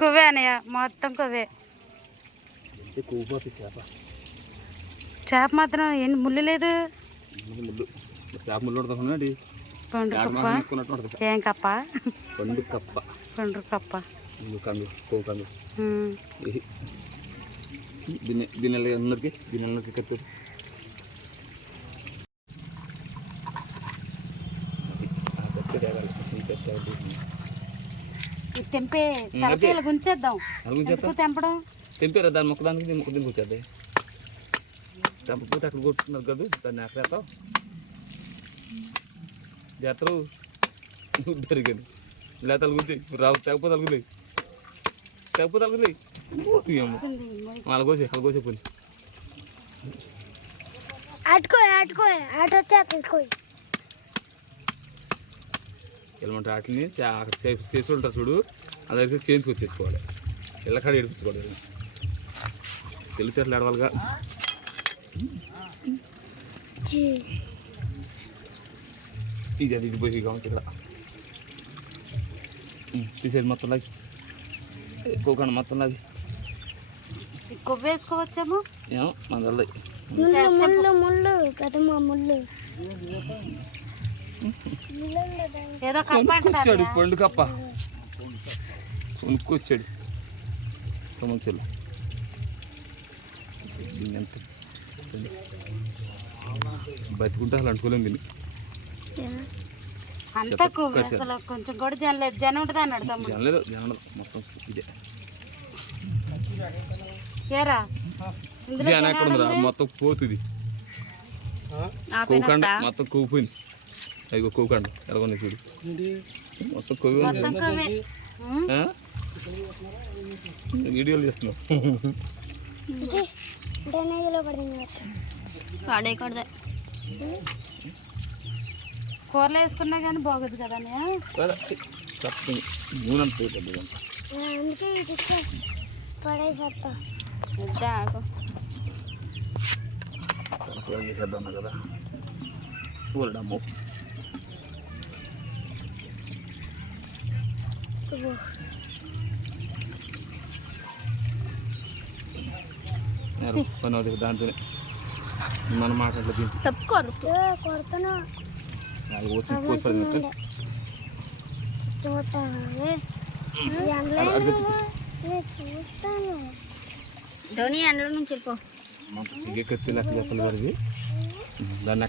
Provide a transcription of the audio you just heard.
కొవ్వే అనయ్య, మొత్తం కొవ్వే. చేప మాత్రం ఏంటి ముళ్ళు లేదు. పండు కప్ప. ఏం కప్ప? పండు కప్ప. దీని కట్టు తెంపే తలకాయలు గుంచేద్దాం. తెంపడం తెంపారా దాని మొక్కదానికి మొక్క కూర్చేద్దాం. తెంపకపోతే అక్కడ కొట్టుకున్నారు కదా, దాన్ని ఎక్కడేస్తావు జాతర జరిగింది. ఇలా తలుగుతాయి రావు, తెగపోతే తలుగుతాయి, తెగపోతే తలుగుతాయి. వాళ్ళ కోసే పోయి వెళ్ళమంటే వాటిని అక్కడ చేసి ఉంటారు చూడు, ఆ దగ్గర చేయించుకొచ్చేసుకోవాలి. ఇళ్ళకాడ ఏడిపించుకోవాలి. తెలివితేటలు ఏడవాలిగా. ఇది అది ఇది పోయి కావచ్చు ఇక్కడ తీసేది మొత్తం లాగి కోకండి మొత్తం లాగి కొవ్వు వేసుకోవచ్చాము. ఏమో మన ఏదో కప్పాడు పండు కప్ప కొనుక్కొచ్చాడు సమస్యలు. దీన్ని ఎంత బతికుంటే అసలు అంటుకోలేము. దీన్ని అంతా అసలు కొంచెం కూడా జనలేదు. జనం ఉంటుంది అన్నాడు తమ్ముడు. జనలేదు, జనం మొత్తం ఇదే ఏరా జనం ఎక్కడ ఉందిరా, మొత్తం పోతుంది. కోకండ మొత్తం కొవ్వుపోయింది. అదిగో కోకండ ఎలాగొంది చూడు, మొత్తం కొవ్వు వీడియోలు చేస్తున్నావు. కూరలో వేసుకున్నా కానీ బాగోదు కదా. చేసేద్దాం కదా కూరడమ్ము. పని అవుతుంది దాంతోనే మన మాటలు ధోని ఎండలో నుంచి వెళ్ళిపో. కత్తి లెక్క చెప్పాలి దాన్ని